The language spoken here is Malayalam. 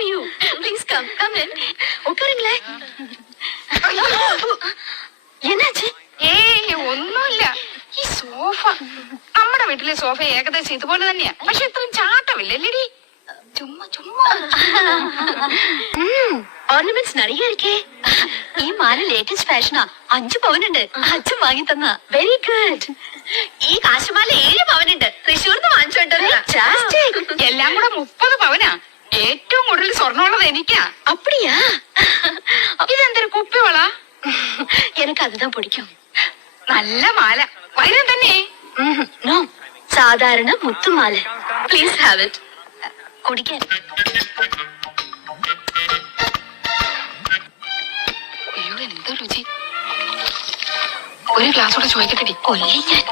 for you. Please come in. ഉക്കാരുங்களே. എന്നാச்சு? ഏയ് ഒന്നുമില്ല. ഈ സോഫ നമ്മുടെ വീട്ടിലെ സോഫ ഏകദേശം ഇതുപോലെ തന്നെയാ. പക്ഷെ ഇത്രയും ചാട്ടമില്ലല്ലേടി. ചുമ്മാ ഓർണമെന്റ്സ് நிறைய இருக்கே. ഈ മാല ലേറ്റസ്റ്റ് ഫാഷനാ. 5 പവനുണ്ട്. അച്ഛൻ വാങ്ങി തന്ന. Very good. ഈ കാശുമാല 7 പവനുണ്ട്. തൃശ്ശൂർന്ന് വാങ്ങിച്ചോണ്ടോ. എല്ലാം കൂടെ 30 പവനാ. ഏറ്റവും കൂടുതൽ സ്വർണ്ണമുള്ളത് എനിക്കാ. அப்படியா? ഇതെന്തൊരു കുപ്പിവള? எனக்கு அதுதான் பிடிக்கும். നല്ല മാല. വൈരം തന്നെ? നോ, സാധാരണ മുത്തുമാല. Please have it. കുടിക്കാൻ. അയ്യോ, എന്ത് രുചി. ഒരു ഗ്ലാസ് കൂടെ ചോദിക്കട്ടെടി. കൊല്ലി ഞാൻ.